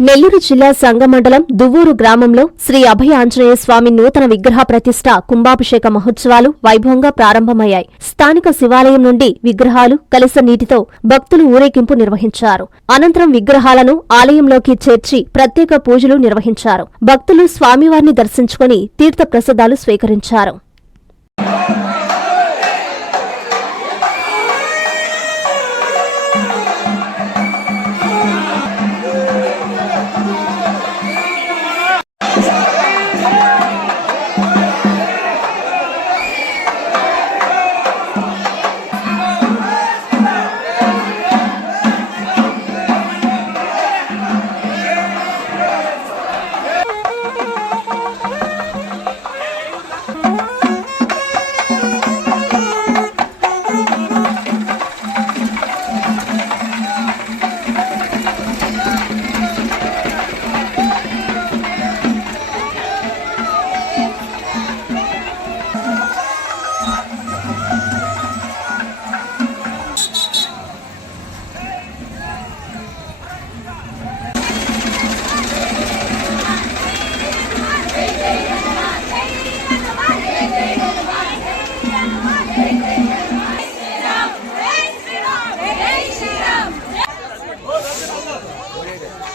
నెల్లూరు జిల్లా సంగమండలం దువ్వూరు గ్రామంలో శ్రీ అభయ ఆంజనేయ స్వామి నూతన విగ్రహ ప్రతిష్ట కుంభాభిషేక మహోత్సవాలు వైభవంగా ప్రారంభమయ్యాయి. స్థానిక శివాలయం నుండి విగ్రహాలు కలస నీటితో భక్తులు ఊరేగింపు నిర్వహించారు. అనంతరం విగ్రహాలను ఆలయంలోకి చేర్చి ప్రత్యేక పూజలు నిర్వహించారు. భక్తులు స్వామివారిని దర్శించుకుని తీర్థ ప్రసాదాలు స్వీకరించారు. Appreciate it.